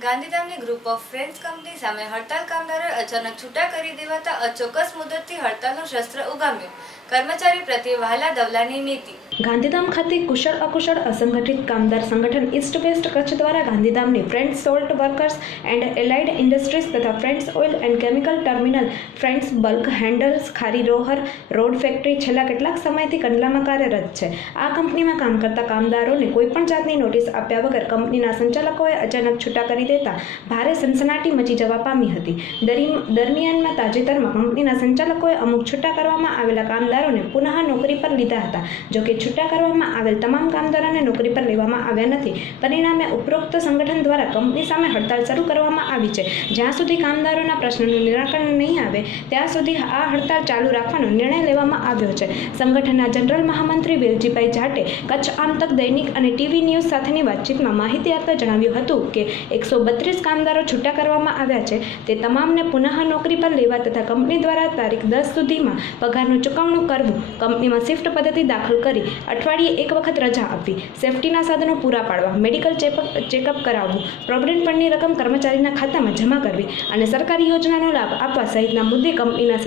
ગાંધીધામની group of friends company સામે હડતાલ કામદારોએ અચાનક છૂટા કરી દેવાતા અચોક્કસ મુદતથી હડતાલનું શસ્ત્ર ઉગામ્યું. કર્મચારી પ્રત્યે વહાલા દવલાની નીતિ ગાંધીધામ ખાતે કુશળ અકુશળ અસંગઠિત કામદાર સંગઠન ઇસ્ટ વેસ્ટ કચ્છ દ્વારા ગાંધીધામની friends salt workers and allied industries તથા friends oil and chemical terminal friends bulk handles Khari Rohar road factory છેલ્લા કેટલાક સમયથી કંડલામાં કાર્યરત છે. આ કંપનીમાં કામ કરતા કામદારોને કોઈપણ જાતની નોટિસ આપ્યા વગર કંપનીના સંચાલકોએ અચાનક છૂટા કરી દેતા ભારે સનસનાટી મચી જવા પામી હતી. દરમિયાનમાં તાજેતરમાં કંપનીના સંચાલકોએ અમુક છૂટા કરવામાં આવેલા કામદારોને પુનઃ નોકરી પર લીધા હતા, જોકે છૂટા કરવામાં આવેલ તમામ કામદારોને નોકરી પર લેવામાં આવ્યા નથી. પરિણામે ઉપરોક્ત સંગઠન દ્વારા કંપની સામે હડતાલ શરૂ કરવામાં આવી છે. જ્યાં સુધી કામદારોના પ્રશ્નનું નિરાકરણ નહીં આવે, ત્યાં સુધી આ હડતાલ ચાલુ રાખવાનો નિર્ણય આવ્યો છે. સંગઠનના જનરલ મહામંત્રી વેલજીભાઈ જાટે કચ્છ આમતક દૈનિક અને ટીવી ન્યૂઝ સાથેની વાતચીતમાં માહિતી આપતા જણાવ્યું હતું કે એકસો બત્રીસ કામદારો છૂટા કરવામાં આવ્યા છે. તે તમામને પુનઃ નોકરી પર લેવા તથા કંપની દ્વારા તારીખ દસ સુધીમાં પગારનું ચૂકવણું કરવું કંપનીમાં શિફ્ટ પદ્ધતિ દાખલ કરી અઠવાડિયે એક વખત રજા આપવી, સેફટીના સાધનો પૂરા પાડવા, મેડિકલ ચેકઅપ કરાવવું, પ્રોવિડન્ટ ફંડની રકમ કર્મચારીના ખાતામાં જમા કરવી અને સરકારી યોજનાનો લાભ આપવા સહિતના મુદ્દે કંપનીના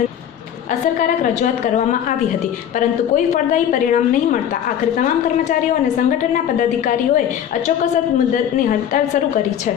અસરકારક રજૂઆત કરવામાં આવી હતી. પરંતુ કોઈ ફળદાયી પરિણામ નહીં મળતા આખરે તમામ કર્મચારીઓ અને સંગઠનના પદાધિકારીઓએ અચોક્કસ મુદ્દતની હડતાલ શરૂ કરી છે.